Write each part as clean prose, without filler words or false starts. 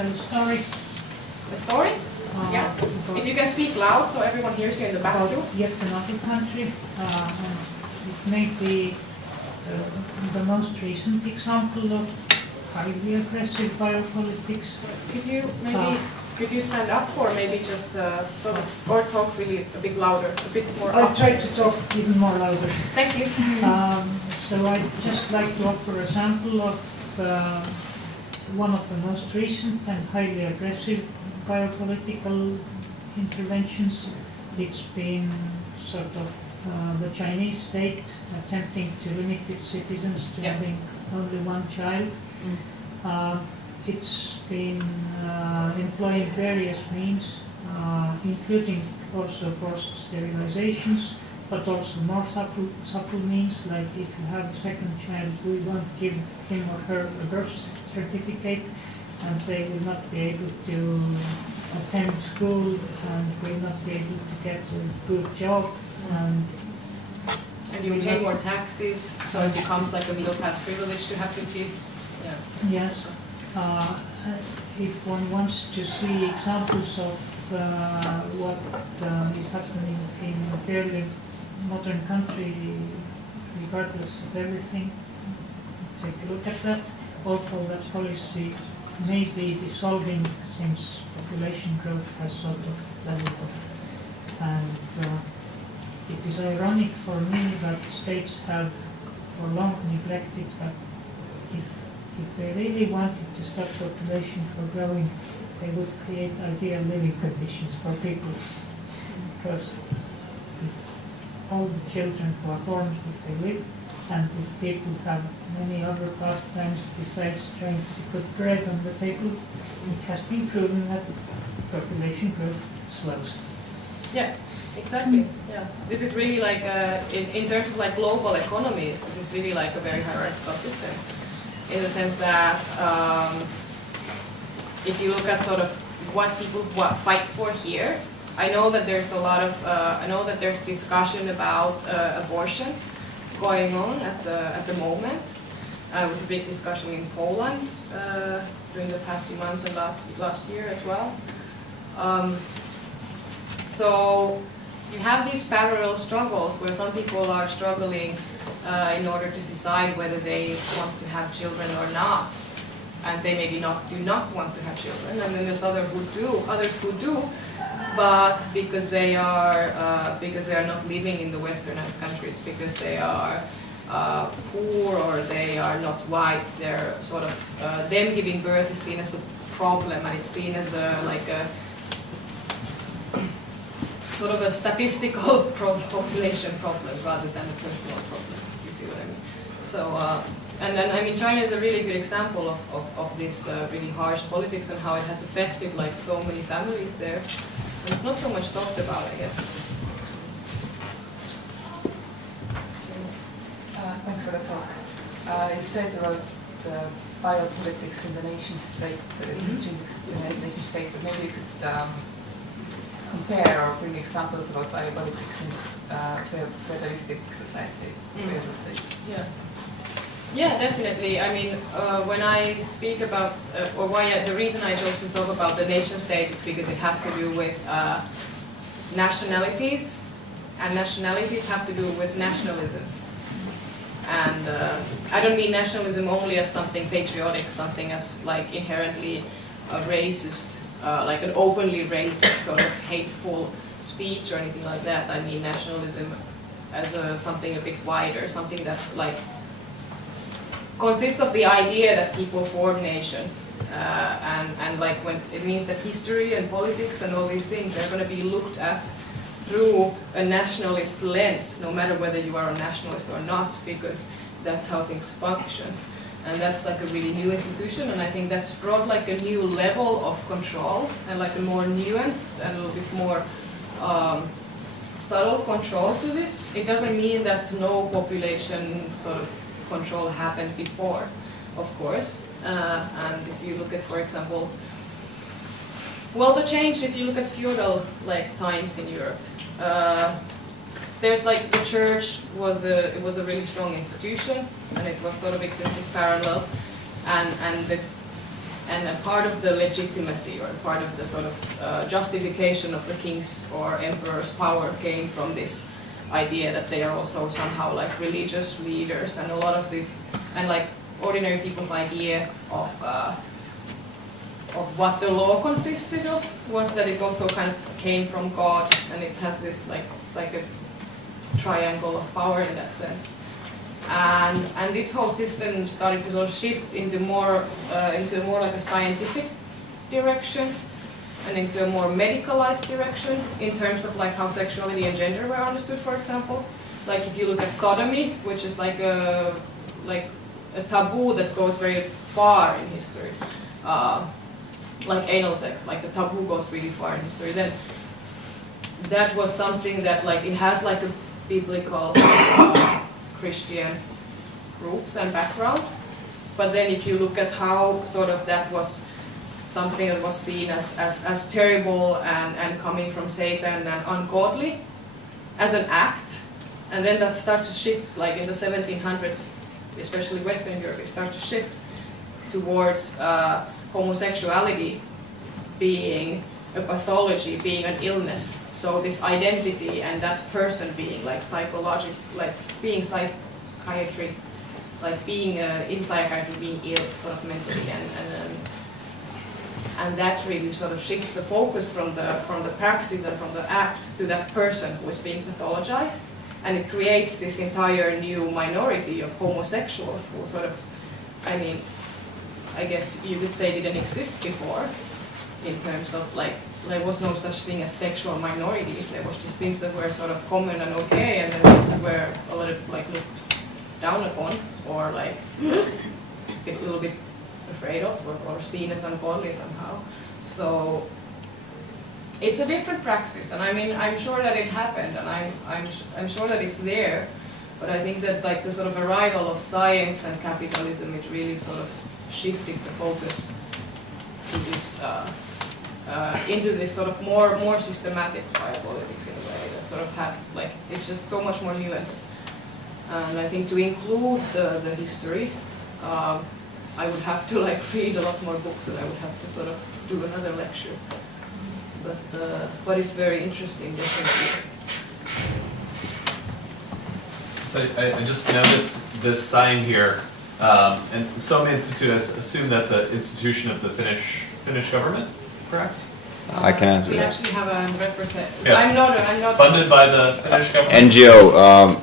tell a story. A story? Yeah. If you can speak loud so everyone hears you in the back too. Yet another country. And it may be the most recent example of highly aggressive biopolitics. So could you stand up or maybe just or talk really a bit louder, a bit more? I'll try to talk even more louder. Thank you. So I'd just like to offer a sample of one of the most recent and highly aggressive biopolitical interventions. It's been sort of the Chinese state attempting to limit its citizens to having only one child. It's been employing various means, including also forced sterilizations, but also more subtle means, like if you have a second child, we won't give him or her a birth certificate, and they will not be able to attend school and will not be able to get a good job. And you will pay more taxes, so it becomes like a middle class privilege to have two kids. Yeah. Yes. If one wants to see examples of what is happening in a fairly modern country, regardless of everything, take a look at that. Although that policy may be dissolving since population growth has sort of leveled off. And it is ironic for me that states have for long neglected that if they really wanted to stop population from growing, they would create ideal living conditions for people. Because if all the children who are born, if they live, and if people have many other pastimes besides trying to put bread on the table, it has been proven that population growth slows. Yeah, exactly. Yeah, this is really like in terms of like global economies, this is really like a very hierarchical system, in the sense that if you look at sort of what people fight for here, I know that there's a lot of there's discussion about abortion going on at the moment. It was a big discussion in Poland during the past few months and last year as well. So you have these parallel struggles where some people are struggling in order to decide whether they want to have children or not, and they maybe do not want to have children, and then there's others who do, but because they are not living in the westernized countries, because they are poor or they are not white, they're sort of them giving birth is seen as a problem, and it's seen as a sort of a statistical population problem rather than a personal problem. You see what I mean? So, and then I mean, China is a really good example of this really harsh politics and how it has affected like so many families there. And it's not so much talked about, I guess. Thanks for the talk. You said about biopolitics in the nation state, nation state, but maybe you could compare or bring examples about biopolitics in federalistic society, federal state. Yeah. Yeah, definitely. I mean, when I speak about, the reason I chose to talk about the nation state is because it has to do with nationalities, and nationalities have to do with nationalism. And I don't mean nationalism only as something patriotic, something as like inherently racist, like an openly racist sort of hateful speech or anything like that. I mean nationalism as something a bit wider, something that like consists of the idea that people form nations, and like when it means that history and politics and all these things are going to be looked at through a nationalist lens, no matter whether you are a nationalist or not, because that's how things function. And that's like a really new institution, and I think that's brought like a new level of control and like a more nuanced and a little bit more subtle control to this. It doesn't mean that no population sort of control happened before, of course. And if you look at, for example, well, the change, if you look at feudal like times in Europe, there's like the church was a really strong institution, and it was sort of existing parallel, And a part of the legitimacy or part of the sort of justification of the king's or emperor's power came from this idea that they are also somehow like religious leaders, and a lot of this, and like ordinary people's idea of what the law consisted of was that it also kind of came from God, and it has this like, it's like a triangle of power in that sense. And this whole system started to sort of shift into more like a scientific direction and into a more medicalized direction in terms of like how sexuality and gender were understood, for example. Like if you look at sodomy, which is like a taboo that goes very far in history, like anal sex, like the taboo goes really far in history, then that was something that like it has like a biblical Christian roots and background. But then if you look at how sort of that was something that was seen as terrible and coming from Satan and ungodly as an act, and then that starts to shift, like in the 1700s, especially Western Europe, it starts to shift towards homosexuality being a pathology, being an illness. So this identity and that person being like psychological, like being psychiatry, like being in psychiatry, being ill sort of mentally, and that really sort of shifts the focus from the praxis and from the act to that person who is being pathologized, and it creates this entire new minority of homosexuals who sort of, I mean, I guess you could say didn't exist before, in terms of like there was no such thing as sexual minorities. There was just things that were sort of common and okay, and then things that were a little like looked down upon or like a little bit afraid of or seen as ungodly somehow. So it's a different praxis, and I mean I'm sure that it happened, and I'm sure that it's there, but I think that like the sort of arrival of science and capitalism, it really sort of shifted the focus to this into this sort of more systematic biopolitics in a way that sort of had like it's just so much more nuanced. And I think to include the history, I would have to like read a lot more books, and I would have to sort of do another lecture. But it's very interesting, definitely. So I just noticed this sign here, and Soome Instituudi, I assume that's an institution of the Finnish government, correct? I can answer we that. actually have a representative. Yes. I'm not Funded by the Finnish government? NGO,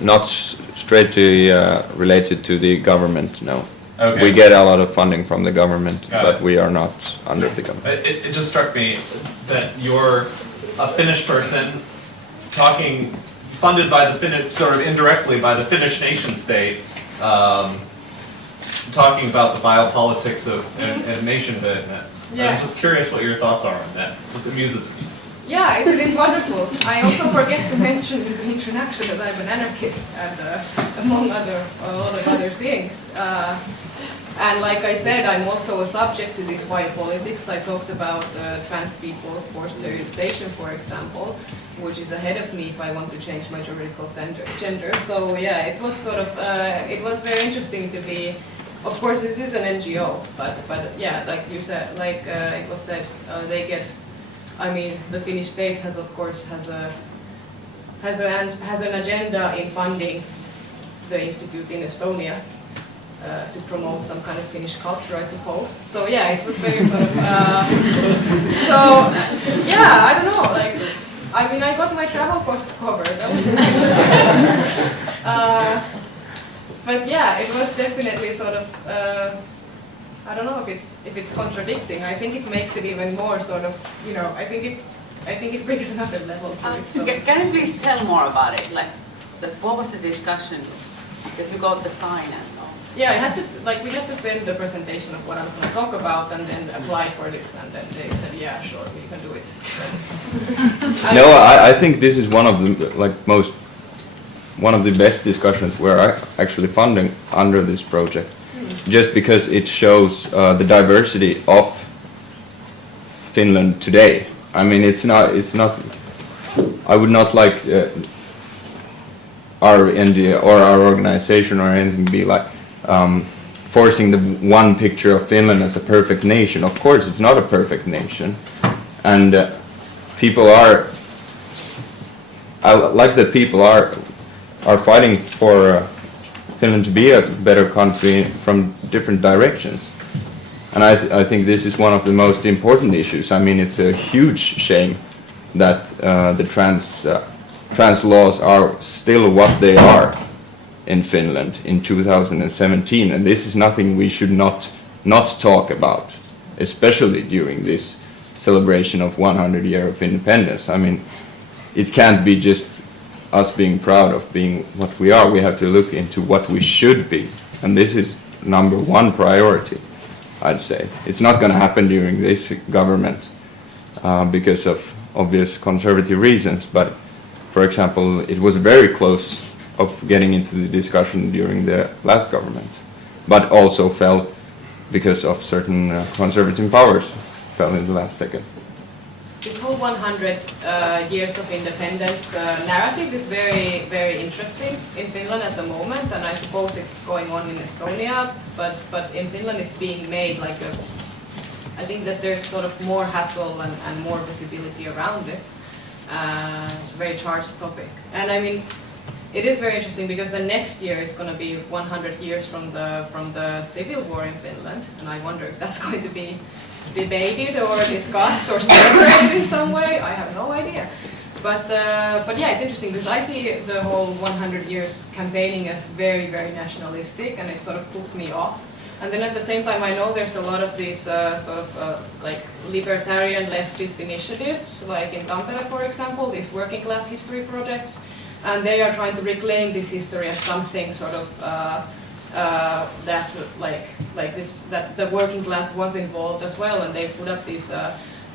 not straightly related to the government, no. Okay. We get a lot of funding from the government, Got but it. we are not under the government. It just struck me that you're a Finnish person talking, funded by the Finnish, sort of indirectly by the Finnish nation state, talking about the biopolitics of and nationhood. Yeah. I'm just curious what your thoughts are on that. It just amuses me. Yeah, isn't it wonderful? I also forget to mention in the introduction that I'm an anarchist and among a lot of other things. And like I said, I'm also a subject to this biopolitics. I talked about trans people's forced sterilization, for example, which is ahead of me if I want to change my juridical gender. So yeah, it was sort of, it was very interesting to be. Of course, this is an NGO, but yeah, like you said, like it was said, they get. I mean, the Finnish state has, of course, has an agenda in funding the institute in Estonia to promote some kind of Finnish culture, I suppose. So yeah, it was very sort of. So yeah, I don't know. Like, I mean, I got my travel costs covered. That was nice. But yeah, it was definitely sort of. I don't know if it's contradicting. I think it makes it even more sort of, you know, I think it brings another level to it. So Can you please tell more about it? Like, what was the discussion? Because you got the sign and all. yeah, we had to send the presentation of what I was going to talk about and then apply for this, and then they said, yeah, sure, you can do it. No, I think this is one of the one of the best discussions we're actually funding under this project. Just because it shows the diversity of Finland today. I mean, it's not. I would not like our NGO or our organization or anything be like forcing the one picture of Finland as a perfect nation. Of course, it's not a perfect nation, and people are. I like that people are fighting for Finland to be a better country from different directions, and I think this is one of the most important issues. I mean, it's a huge shame that the trans laws are still what they are in Finland in 2017, and this is nothing we should not talk about, especially during this celebration of 100 years of independence. I mean, it can't be just us being proud of being what we are. We have to look into what we should be, and this is number one priority, I'd say. It's not going to happen during this government because of obvious conservative reasons, but for example, it was very close of getting into the discussion during the last government, but also fell because of certain conservative powers fell in the last second. This whole 100 years of independence narrative is very, very interesting in Finland at the moment, and I suppose it's going on in Estonia, but in Finland it's being made like I think that there's sort of more hassle and more visibility around it. It's a very charged topic. And I mean, it is very interesting because the next year is going to be 100 years from the civil war in Finland, and I wonder if that's going to be debated or discussed or celebrated in some way. I have no idea. But yeah, it's interesting because I see the whole 100 years campaigning as very, very nationalistic, and it sort of puts me off. And then at the same time, I know there's a lot of these like libertarian leftist initiatives, like in Tampere, for example, these working class history projects, and they are trying to reclaim this history as something sort of that that the working class was involved as well, and they put up these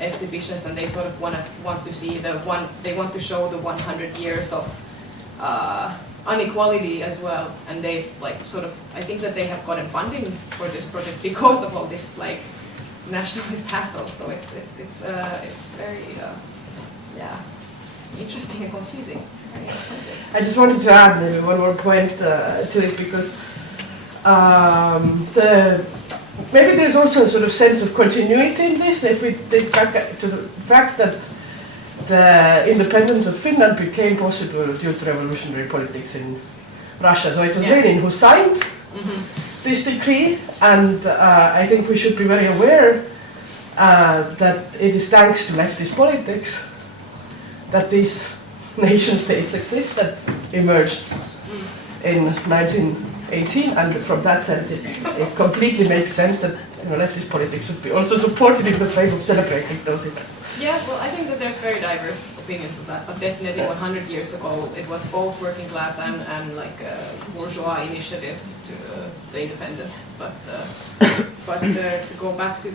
exhibitions, and they sort of want to see they want to show the 100 years of inequality as well, and they've like sort of, I think that they have gotten funding for this project because of all this like nationalist hassle. So it's very yeah, it's interesting and confusing. I just wanted to add maybe one more point to it, because maybe there's also a sort of sense of continuity in this. If we think back to the fact that the independence of Finland became possible due to revolutionary politics in Russia. So it was Lenin who signed this decree, and I think we should be very aware that it is thanks to leftist politics that these nation states exist that emerged in 1918, and from that sense it completely makes sense that leftist politics should be also supported in the frame of celebrating those events. Yeah, well, I think that there's very diverse opinions of that, but definitely 100 years ago it was both working class and like a bourgeois initiative to the independence. But to go back to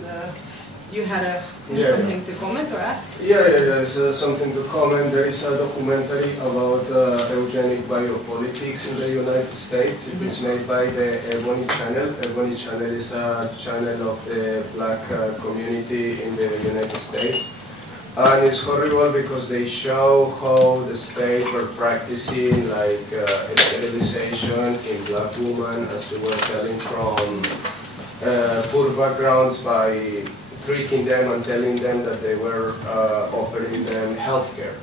you had something to comment or ask? Yeah, there's something to comment. There is a documentary about eugenic biopolitics in the United States. It is made by the Ebony Channel. Ebony Channel is a channel of the black community in the United States. And it's horrible because they show how the state were practicing like sterilization in black women, as they were telling, from poor backgrounds, by tricking them and telling them that they were offering them healthcare.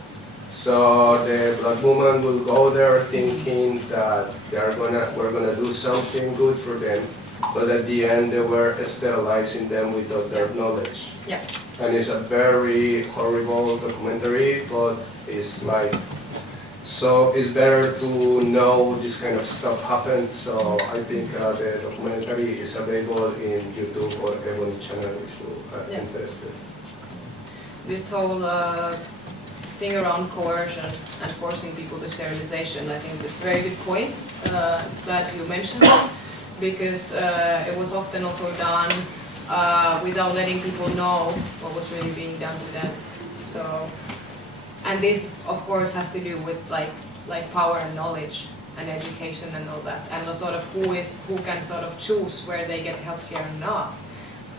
So the black woman will go there thinking that we're gonna do something good for them, but at the end they were sterilizing them without their knowledge. Yeah. And it's a very horrible documentary, but it's like, so it's better to know this kind of stuff happened. So I think the documentary is available in YouTube or Ebony Channel if you are interested. This whole thing around coercion and forcing people to sterilization, I think it's a very good point. Glad you mentioned it, because it was often also done without letting people know what was really being done to them. So, and this, of course, has to do with like power and knowledge and education and all that, and the sort of who can sort of choose where they get healthcare or not.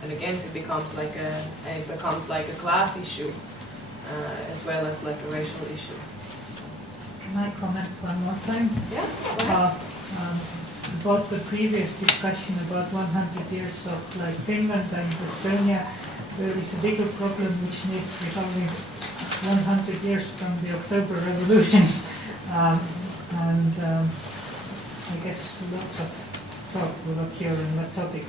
And again, it becomes like a class issue as well as like a racial issue. So. Can I comment one more time? Yeah. about the previous discussion about 100 years of like Finland and Estonia, there is a bigger problem which needs resolving 100 years from the October Revolution. I guess lots of talk will occur on that topic.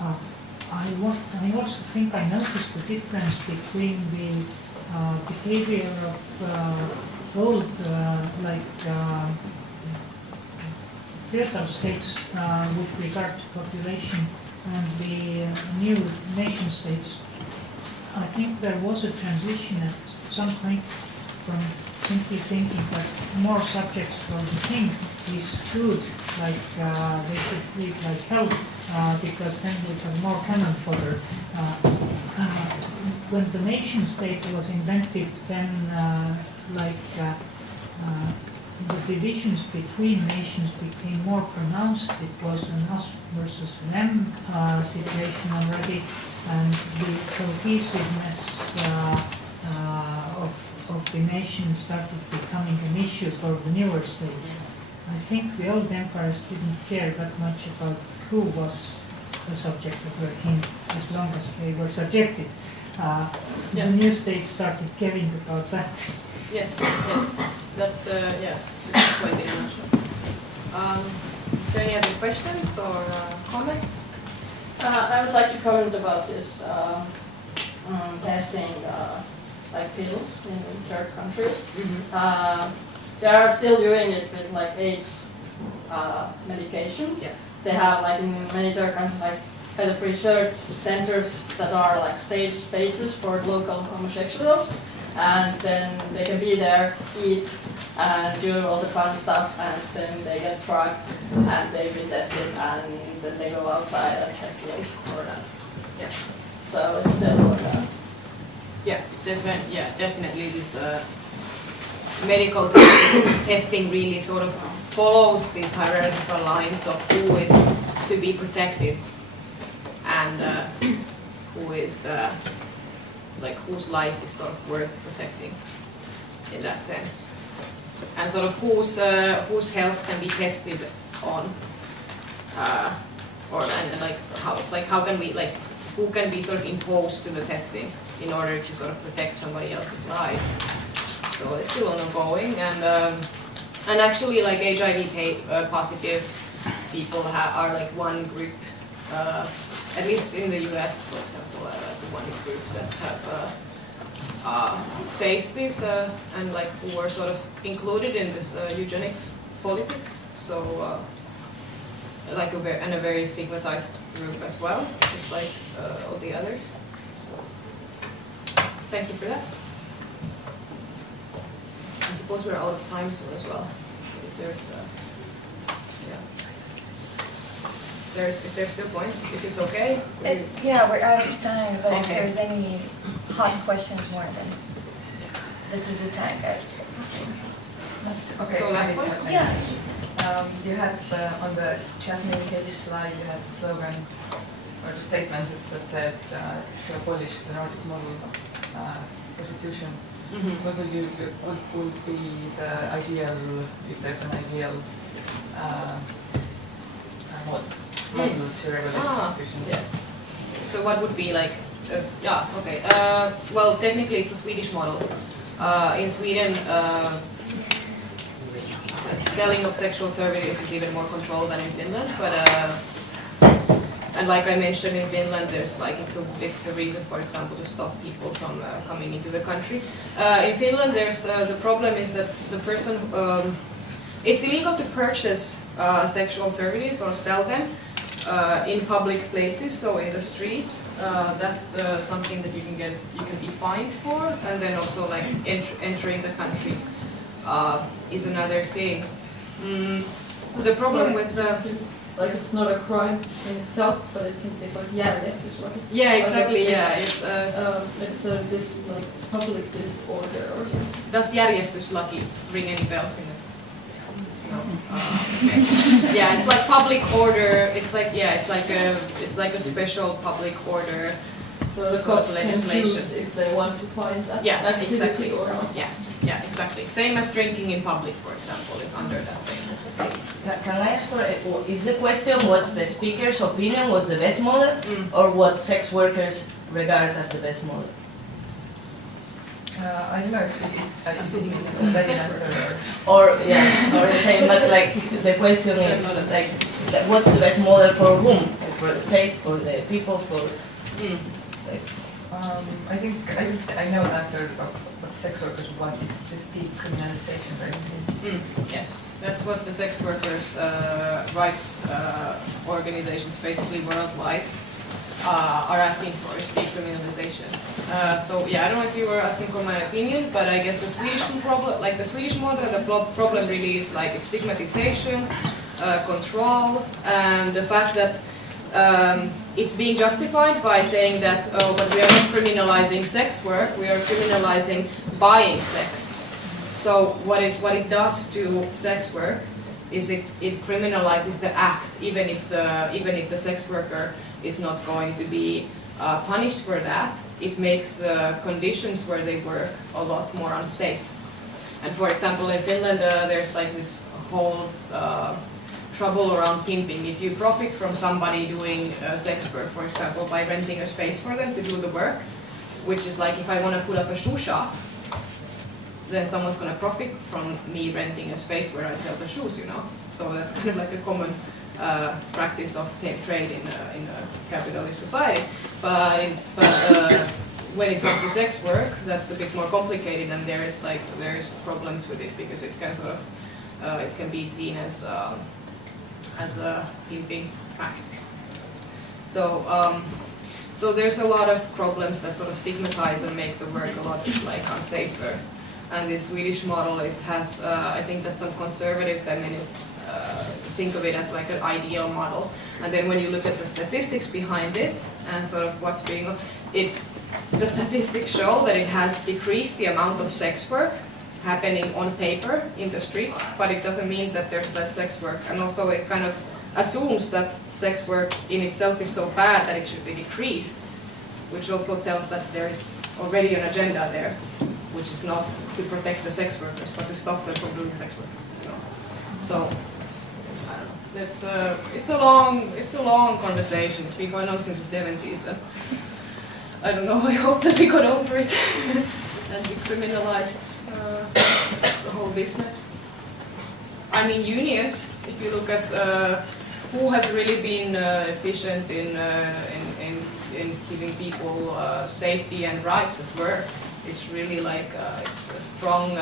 I also think I noticed the difference between the behavior of old feudal states with regard to population and the new nation states. I think there was a transition at some point from simply thinking that more subjects for the king is good, like they should treat like hell, because then we have more cannon fodder. When the nation state was invented, then the divisions between nations became more pronounced. It was an us versus them situation already, and the cohesiveness of the nation started becoming an issue for the newer states. I think the old empires didn't care that much about who was the subject of their king, as long as they were subjected. The new states started caring about that. Yes, yes, that's super point in a nutshell. Is there any other questions or comments? I would like to comment about this testing like pills in third countries. They are still doing it with like AIDS medication. Yeah. They have like in many third countries like kind of research centers that are like safe spaces for local homosexuals, and then they can be there, eat, and do all the fun stuff, and then they get drugged, and they be tested, and then they go outside and test them or not. Yeah. So it's still going on. Yeah, definitely this medical testing really sort of follows these hierarchical lines of who is to be protected and who is like whose life is sort of worth protecting in that sense, and sort of whose health can be tested on, how can we who can be sort of imposed to the testing in order to sort of protect somebody else's lives. So it's still ongoing, and actually like HIV positive people are like one group, at least in the US, for example, one group that have faced this and like who were sort of included in this eugenics politics. So like a very stigmatized group as well, just like all the others. So thank you for that. I suppose we're out of time soon as well. If there's if there's still points, if it's okay. Yeah, we're out of time, but if Okay. there's any hot questions more, then this is the time, guys. Okay, So last I point? have Yeah. You had on the Jasmine case slide, you had the slogan or the statement that said to abolish the Nordic model prostitution. What would be the ideal, if there's an ideal model to regulate prostitution? Yeah. So what would be like? Well, technically it's a Swedish model. In Sweden, selling of sexual services is even more controlled than in Finland, but and like I mentioned, in Finland there's like it's a reason, for example, to stop people from coming into the country. In Finland there's the problem is that the person it's illegal to purchase sexual services or sell them in public places, so in the street. That's something that you can be fined for, and then also like entering the country is another thing. The problem with the like it's not a crime in itself, but it's like järjestyslaki. Yeah, exactly. Yeah, it's this like public disorder or something. Does järjestyslaki ring any bells in this? No. Okay. Yeah, it's like public order. It's like a special public order So the sort of cops can legislation. choose if they want to find that Yeah, activity exactly. or not. Yeah, exactly. Same as drinking in public, for example, is under that same. Can I ask is the question what's the speaker's opinion was the best model or what sex workers regard as the best model? I don't know if it's a same answer Or the same, but like the question is like what's the best model for whom? For the state, for the people, for I think I know the answer of what sex workers want is this decriminalization, right? Yes, that's what the sex workers' rights organizations, basically worldwide, are asking for, is decriminalization. So yeah, I don't know if you were asking for my opinion, but I guess the Swedish problem, like the Swedish model, the problem really is like it's stigmatization, control, and the fact that it's being justified by saying that, oh, but we are not criminalizing sex work, we are criminalizing buying sex. So what it does to sex work is it criminalizes the act, even if the sex worker is not going to be punished for that. It makes the conditions where they work a lot more unsafe. And for example, in Finland, there's like this whole trouble around pimping. If you profit from somebody doing sex work, for example, by renting a space for them to do the work, which is like if I want to put up a shoe shop, then someone's going to profit from me renting a space where I sell the shoes, you know. So that's kind of like a common practice of trade in a capitalist society. But when it comes to sex work, that's a bit more complicated, and there's problems with it because it can sort of it can be seen as a pimping practice. So there's a lot of problems that sort of stigmatize and make the work a lot like unsafer. And the Swedish model, it has, I think that some conservative feminists think of it as like an ideal model. And then when you look at the statistics behind it and sort of what's being, the statistics show that it has decreased the amount of sex work happening on paper in the streets, but it doesn't mean that there's less sex work. And also it kind of assumes that sex work in itself is so bad that it should be decreased, which also tells that there is already an agenda there, which is not to protect the sex workers, but to stop them from doing sex work. You know? So I don't know. It's a long conversation. It's been going on since the 70s, and I don't know. I hope that we got over it and decriminalized the whole business. I mean, unions. If you look at who has really been efficient in giving people safety and rights at work, it's really like it's a strong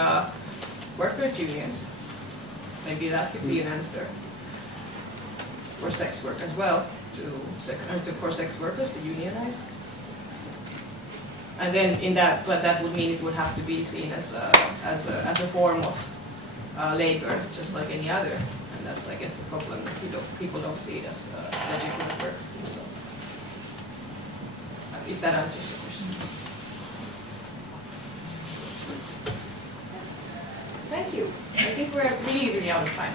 workers' unions. Maybe that could be an answer for sex work as well, for sex workers to unionize. And then but that would mean it would have to be seen as a form of labor, just like any other. And that's, I guess, the problem that people don't see it as legitimate work. So, if that answers your question. Thank you. I think we're really out of time.